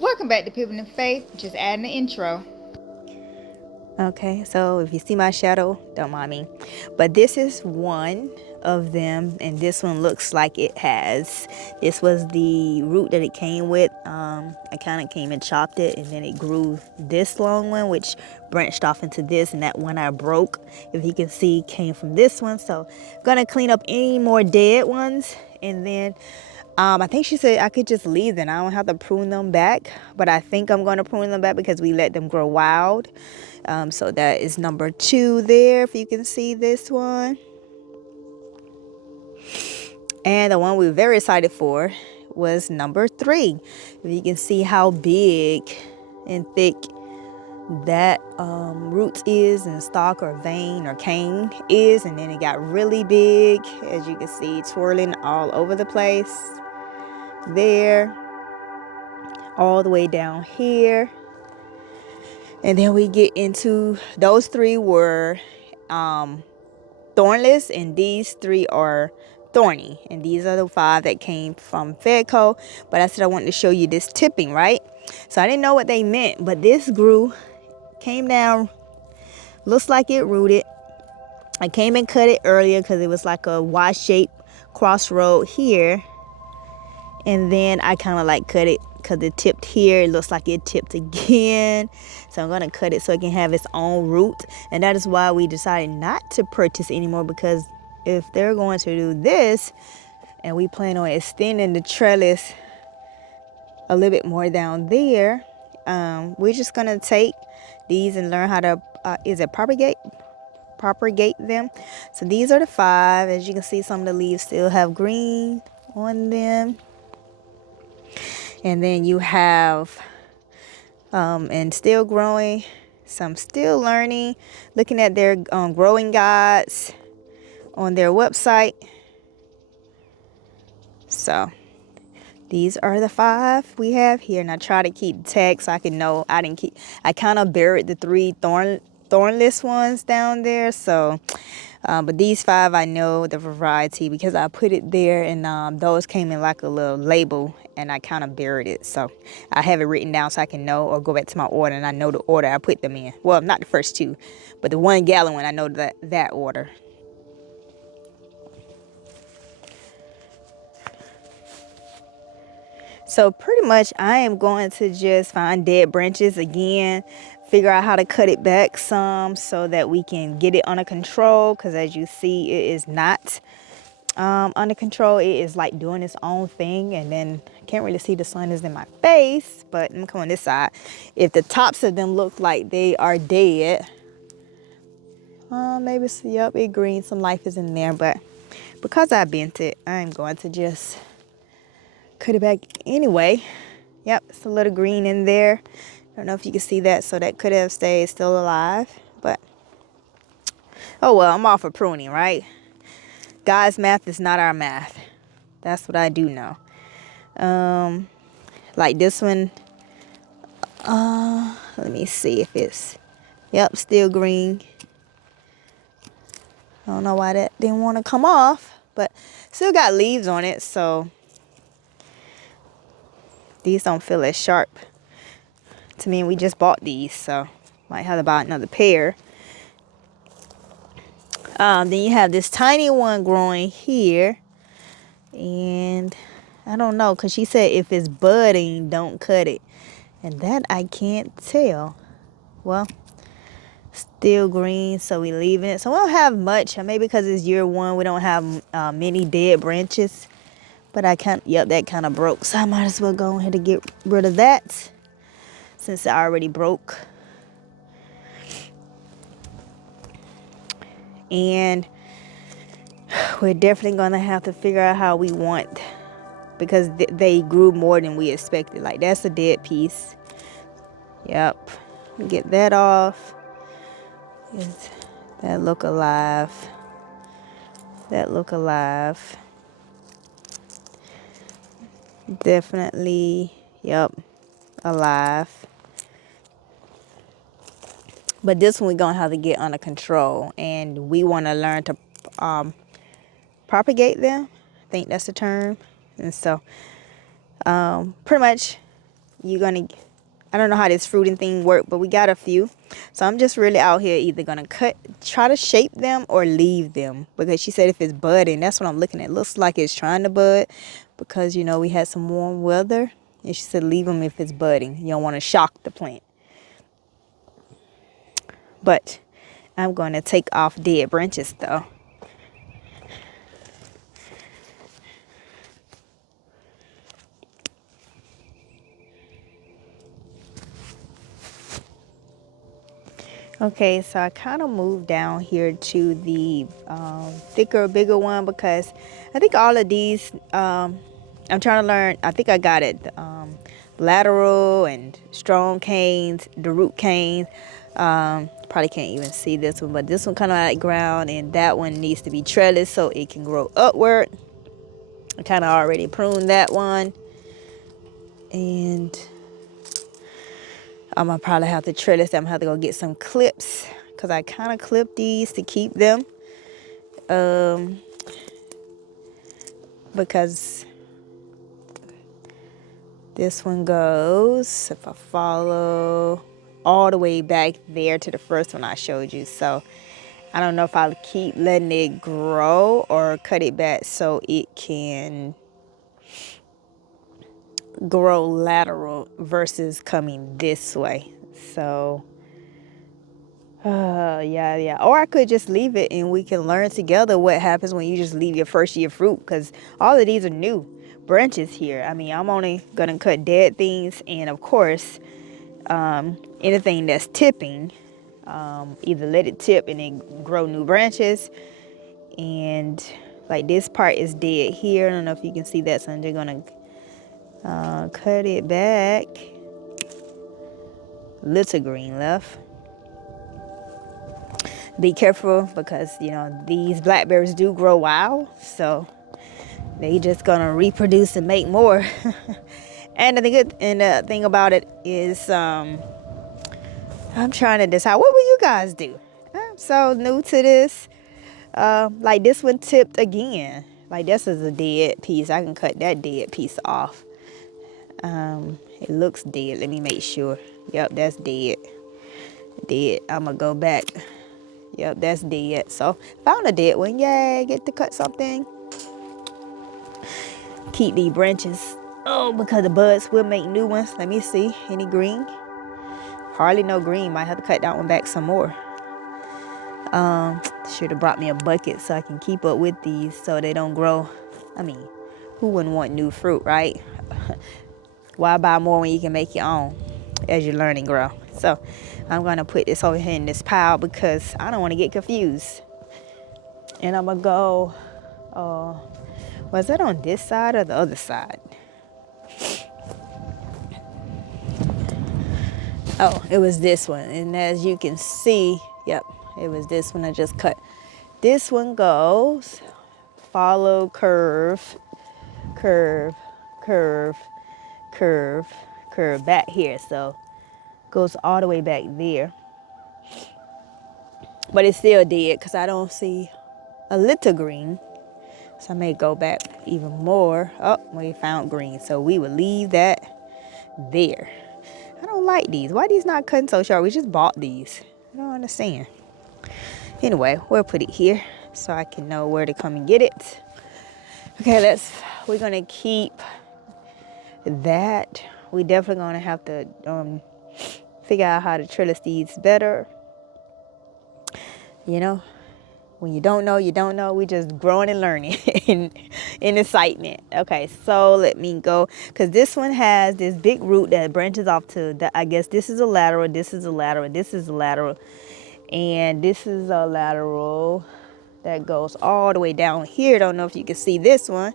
Welcome back to Pivoting Faith, just adding the intro. Okay, so if you see my shadow, don't mind me. But this is one of them, and this one looks like it has. This was the root that it came with. I kind of came and chopped it, and then it grew this long one, which branched off into this, and that one I broke, if you can see, came from this one. So I'm gonna clean up any more dead ones, and then I think she said I could just leave them. I don't have to prune them back, but I think I'm going to prune them back because we let them grow wild. So that is number 2 there, if you can see this one. And the one we were very excited for was number 3. If you can see how big and thick that root is and stalk or vein or cane is. And then it got really big, as you can see, twirling all over the place. There, all the way down here. And then we get into those 3 were thornless, and these 3 are thorny, and these are the 5 that came from Fedco. But I said I wanted to show you this tipping, right? So I didn't know what they meant, but this came down, looks like it rooted. I came and cut it earlier because it was like a Y-shaped crossroad here, and then I kind of like cut it because it tipped here. It looks like it tipped again, so I'm gonna cut it so it can have its own root. And that is why we decided not to purchase anymore, because if they're going to do this and we plan on extending the trellis a little bit more down there, we're just gonna take these and learn how to is it propagate them. So these are the 5. As you can see, some of the leaves still have green on them. And then you have and still growing, some still learning, looking at their growing guides on their website. So these are the 5 we have here, and I try to keep tags so I can know. I kind of buried the 3 thornless ones down there. So but these 5 I know the variety because I put it there, and those came in like a little label, and I kind of buried it. So I have it written down so I can know, or go back to my order and I know the order I put them in. Well, not the first 2, but the 1 gallon one, I know that order. So pretty much I am going to just find dead branches again, figure out how to cut it back some so that we can get it under control, because as you see, it is not under control. It is like doing its own thing, and then I can't really see, the sun is in my face, but I'm coming this side. If the tops of them look like they are dead, maybe yep, it green, some life is in there, but because I bent it, I'm going to just cut it back anyway. Yep, it's a little green in there. I don't know if you can see that, so that could have stayed still alive, but oh well, I'm all for pruning, right? God's math is not our math. That's what I do know. Like this one, let me see if it's, yep, still green. I don't know why that didn't want to come off, but still got leaves on it, so these don't feel as sharp to me. We just bought these, so might have to buy another pair. Then you have this tiny one growing here, and I don't know, because she said if it's budding, don't cut it, and that I can't tell. Well, still green, so we leaving it. So we don't have much, maybe because it's year 1, we don't have many dead branches, but that kind of broke, so I might as well go ahead and get rid of that since it already broke. And we're definitely gonna have to figure out how we want, because they grew more than we expected. Like that's a dead piece. Yep, get that off. That look alive. That look alive. Definitely, yep, alive. But this one we're gonna have to get under control, and we want to learn to propagate them. I think that's the term. And so pretty much I don't know how this fruiting thing worked, but we got a few. So I'm just really out here either gonna try to shape them or leave them, because she said if it's budding, that's what I'm looking at. Looks like it's trying to bud, because you know we had some warm weather, and she said leave them if it's budding. You don't want to shock the plant. But I'm going to take off dead branches though. Okay, so I kind of moved down here to the thicker, bigger one, because I think all of these, I'm trying to learn, I think I got it, lateral and strong canes, the root canes. Probably can't even see this one, but this one kind of like ground, and that one needs to be trellis so it can grow upward. I kind of already pruned that one, and I'm gonna probably have to trellis them. I'm gonna have to go get some clips, because I kind of clip these to keep them, because this one goes, if I follow, all the way back there to the first one I showed you. So I don't know if I'll keep letting it grow or cut it back so it can grow lateral versus coming this way. So yeah. Or I could just leave it and we can learn together what happens when you just leave your first year fruit, because all of these are new branches here. I mean, I'm only gonna cut dead things, and of course, anything that's tipping, either let it tip and then grow new branches. And like this part is dead here. I don't know if you can see that, so I'm just gonna cut it back. Little green left. Be careful, because you know these blackberries do grow wild, so they just gonna reproduce and make more. And the thing about it is, I'm trying to decide, what will you guys do? I'm so new to this. Like this one tipped again. Like this is a dead piece. I can cut that dead piece off. It looks dead. Let me make sure. Yep, that's dead. Dead. I'm gonna go back. Yep, that's dead. So found a dead one. Yay, get to cut something. Keep these branches. Oh, because the buds will make new ones. Let me see. Any green? Hardly no green. Might have to cut that one back some more. Should have brought me a bucket so I can keep up with these so they don't grow. I mean, who wouldn't want new fruit, right? Why buy more when you can make your own as you learn and grow? So I'm gonna put this over here in this pile because I don't want to get confused. And I'm gonna go, was that on this side or the other side? Oh, it was this one. And as you can see, yep, it was this one I just cut. This one goes, follow curve, curve, curve, curve, curve back here. So goes all the way back there. But it's still dead because I don't see a little green. So I may go back even more. Oh, we found green. So we will leave that there. I don't like these. Why are these not cutting so sharp? We just bought these. I don't understand. Anyway, we'll put it here so I can know where to come and get it. Okay, we're gonna keep that. We definitely gonna have to figure out how to trellis these better. You know, when you don't know, you don't know. We just growing and learning in excitement. Okay, so let me go, because this one has this big root that branches off to the, I guess this is a lateral, this is a lateral, this is a lateral, and this is a lateral that goes all the way down here. Don't know if you can see this one,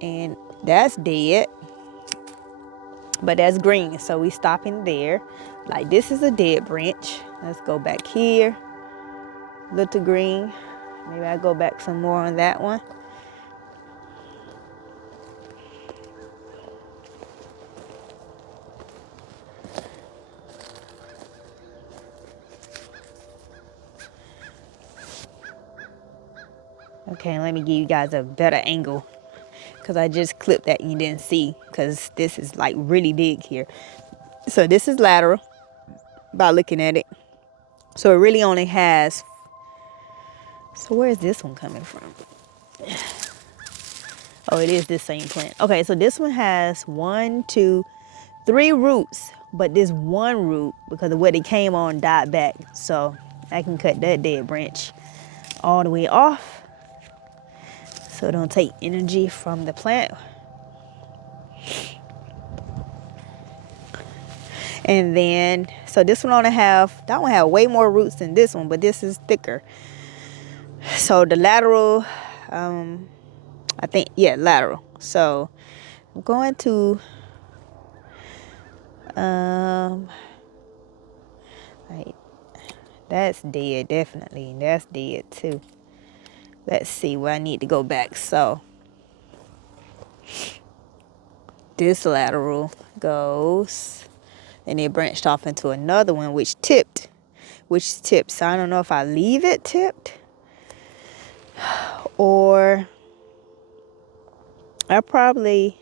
and that's dead, but that's green, so we stopping there. Like this is a dead branch. Let's go back here. Little green. Maybe I go back some more on that one. Okay, let me give you guys a better angle, because I just clipped that and you didn't see, because this is like really big here. So this is lateral by looking at it. So it really only has, so where is this one coming from? Oh, it is this same plant. Okay, so this one has 1, 2, 3 roots, but this one root, because of what it came on, died back. So I can cut that dead branch all the way off so it don't take energy from the plant. And then, so this one only have, that one have way more roots than this one, but this is thicker. So the lateral, I think, yeah, lateral. So I'm going to, like, that's dead, definitely. That's dead too. Let's see where I need to go back. So this lateral goes, and it branched off into another one which tipped. So I don't know if I leave it tipped or what I probably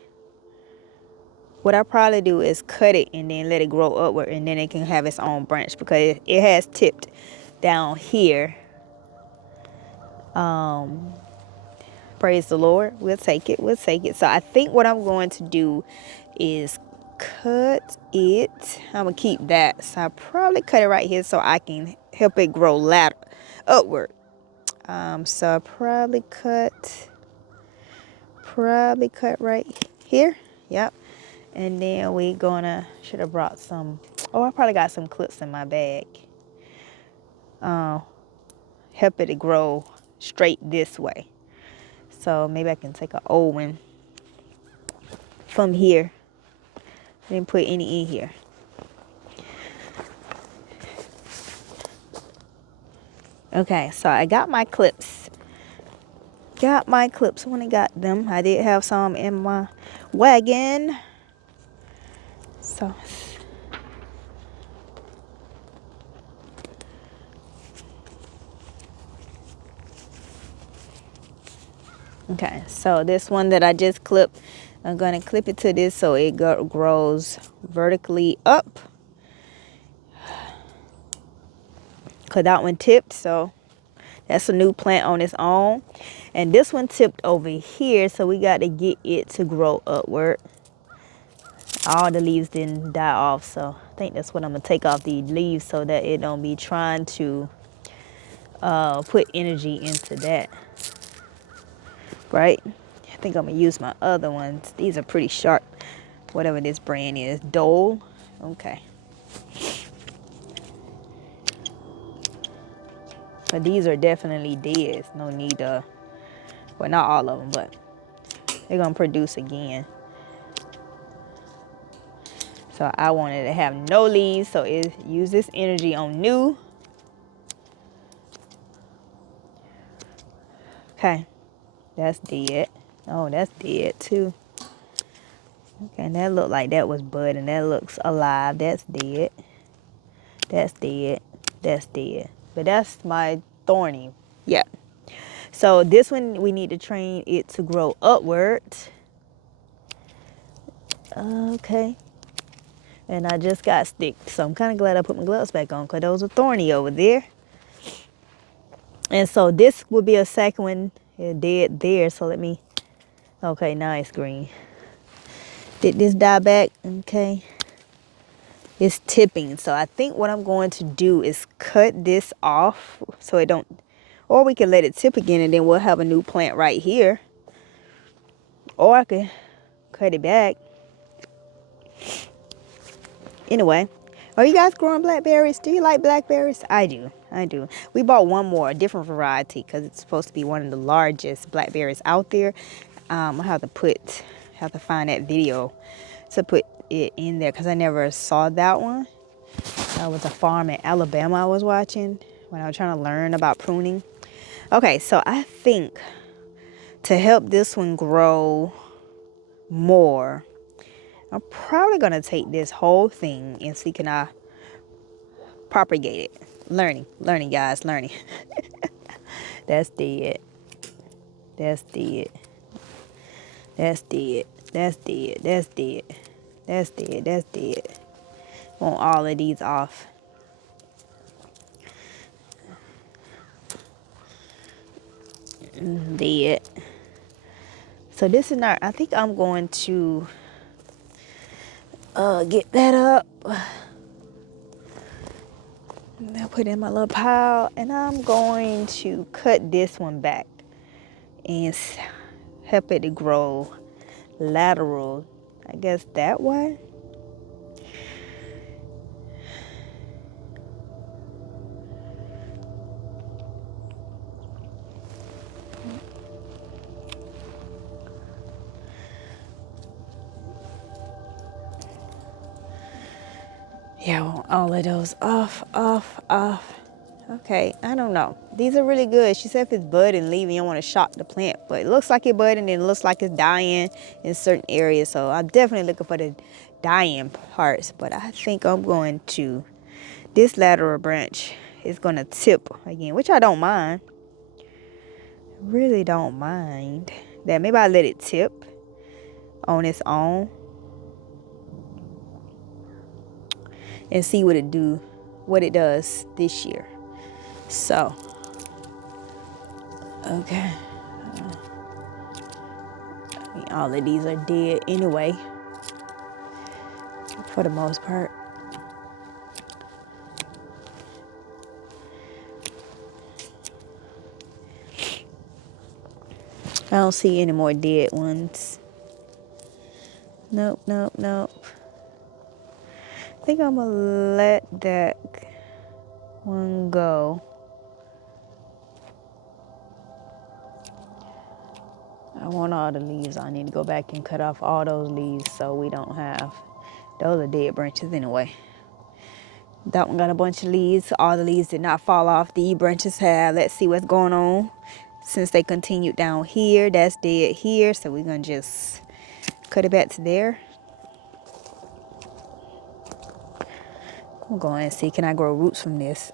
do is cut it and then let it grow upward, and then it can have its own branch, because it has tipped down here. Praise the Lord. We'll take it. So I think what I'm going to do is cut it. I'm going to keep that. So I'll probably cut it right here so I can help it grow upward. So I'll probably cut right here. Yep. And then we gonna, should have brought some, oh, I probably got some clips in my bag. Help it to grow straight this way. So maybe I can take an old one from here. Didn't put any in here. Okay, so I got my clips. When I got them, I did have some in my wagon. So okay, so this one that I just clipped, I'm gonna clip it to this so it grows vertically up. Cause that one tipped, so that's a new plant on its own. And this one tipped over here, so we got to get it to grow upward. All the leaves didn't die off, so I think that's what I'm gonna take off the leaves so that it don't be trying to put energy into that. Right? I think I'm gonna use my other ones. These are pretty sharp. Whatever this brand is, Dole. Okay. But these are definitely dead. No need to, well, not all of them, but they're gonna produce again. So I wanted to have no leaves, so it uses energy on new. Okay, that's dead. Oh, that's dead too. Okay, and that looked like that was bud, and that looks alive. That's dead. That's dead. That's dead. But that's my thorny. Yeah. So this one, we need to train it to grow upward. Okay. And I just got sticked, so I'm kind of glad I put my gloves back on, because those are thorny over there. And so this will be a second one, dead there. So let me, okay, nice green. Did this die back? Okay. It's tipping. So I think what I'm going to do is cut this off so it don't, or we can let it tip again and then we'll have a new plant right here. Or I could cut it back. Anyway, are you guys growing blackberries? Do you like blackberries? I do. We bought one more, a different variety, because it's supposed to be one of the largest blackberries out there. I have to find that video to put it in there, because I never saw that one. That was a farm in Alabama I was watching when I was trying to learn about pruning. Okay, so I think to help this one grow more, I'm probably going to take this whole thing and see can I propagate it. Learning, guys, learning. That's dead. That's dead. That's dead. That's dead. That's dead. That's dead. Want all of these off. Dead. So this is not, I think I'm going to get that up. I'll put it in my little pile, and I'm going to cut this one back and help it to grow lateral, I guess that way. Yeah, I want all of those off. Okay, I don't know. These are really good. She said if it's budding, leaving, you don't want to shock the plant. But it looks like it's budding and it looks like it's dying in certain areas. So I'm definitely looking for the dying parts. But I think I'm going to, this lateral branch is going to tip again, which I don't mind. Really don't mind that. Maybe I let it tip on its own and see what it does this year. So, okay. I mean, all of these are dead anyway, for the most part. I don't see any more dead ones. Nope. I think I'm gonna let that one go. I want all the leaves. I need to go back and cut off all those leaves so we don't have, those are dead branches anyway. That one got a bunch of leaves. All the leaves did not fall off. The branches have. Let's see what's going on. Since they continued down here, that's dead here. So we're going to just cut it back to there. I'm going and see, can I grow roots from this?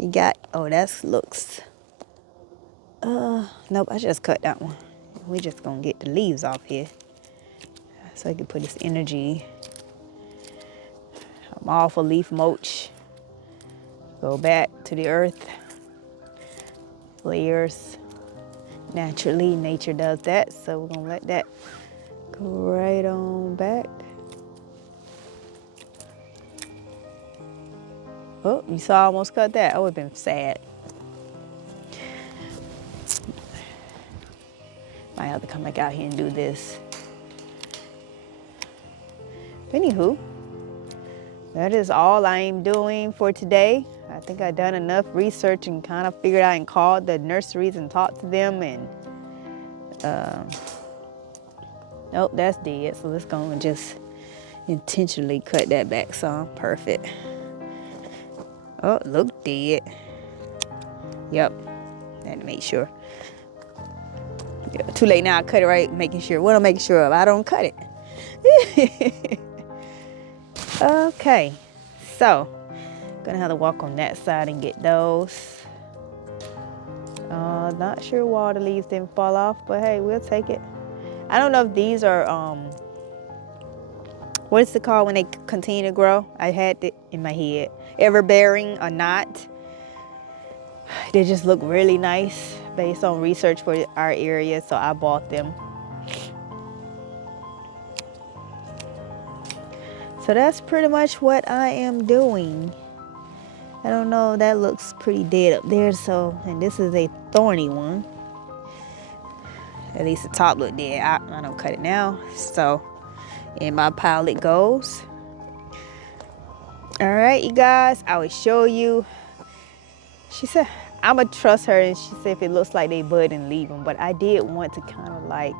You got, oh, that looks, nope, I just cut that one. We just gonna get the leaves off here so I can put this energy. I'm all for leaf mulch. Go back to the earth. Layers. Naturally, nature does that, so we're gonna let that go right on back. Oh, you saw I almost cut that. I would have been sad. Might have to come back out here and do this. But anywho, that is all I am doing for today. I think I've done enough research and kind of figured out and called the nurseries and talked to them, and nope, that's dead. So let's go and just intentionally cut that back some. Perfect. Oh, look dead. Yep, had to make sure. Yeah, too late now, I cut it right, making sure. What I'm making sure of, I don't cut it. Okay, so gonna have to walk on that side and get those. Not sure why the leaves didn't fall off, but hey, we'll take it. I don't know if these are what is it called when they continue to grow? I had it in my head, ever-bearing or not. They just look really nice based on research for our area, so I bought them. So that's pretty much what I am doing. I don't know, that looks pretty dead up there, so, and this is a thorny one. At least the top look dead. I don't cut it now, so in my pile it goes. All right, you guys, I will show you. She said, I'ma trust her, and she said if it looks like they bud and leave them, but I did want to kind of like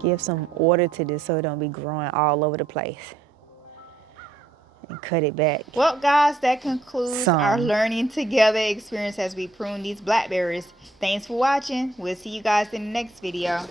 give some order to this so it don't be growing all over the place. And cut it back. Well, guys, that concludes our learning together experience as we prune these blackberries. Thanks for watching. We'll see you guys in the next video.